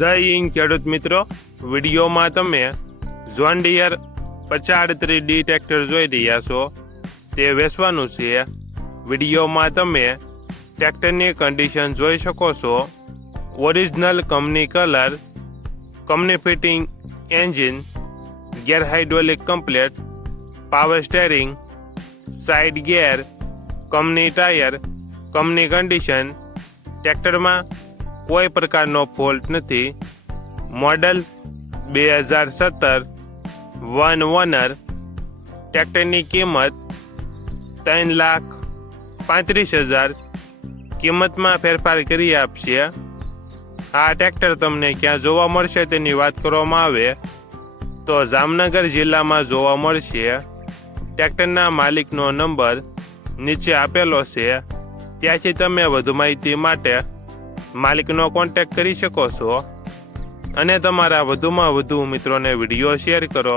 જય હિન્દ ખેડૂત મિત્રો, વિડીયોમાં તમે જોન ડિયર 5038D ટ્રેક્ટર જોઈ રહ્યા છો. તે વેચવાનું છે. વિડીયોમાં તમે ટ્રેક્ટરની કન્ડિશન જોઈ શકો છો. Original company colour, company fitting engine, gear hydraulic complete, power steering, side gear, company tyre, company condition. ટ્રેક્ટરમાં કોઈ પ્રકારનો ફોલ્ટ નથી. Model 2017, one owner. ટ્રેક્ટરની કિંમત 3,35,000. કિંમતમાં ફેરફાર કરી આપશે. આ ટ્રેક્ટર તમને ક્યાં જોવા મળશે તેની વાત કરવામાં આવે તો જામનગર જિલ્લામાં જોવા મળશે. ટ્રેક્ટરના માલિકનો નંબર નીચે આપેલો છે. ત્યાંથી તમે વધુ માહિતી માટે માલિકનો કોન્ટેક્ટ કરી શકો છો અને તમારા વધુમાં વધુ મિત્રોને વિડીયો શેર કરો.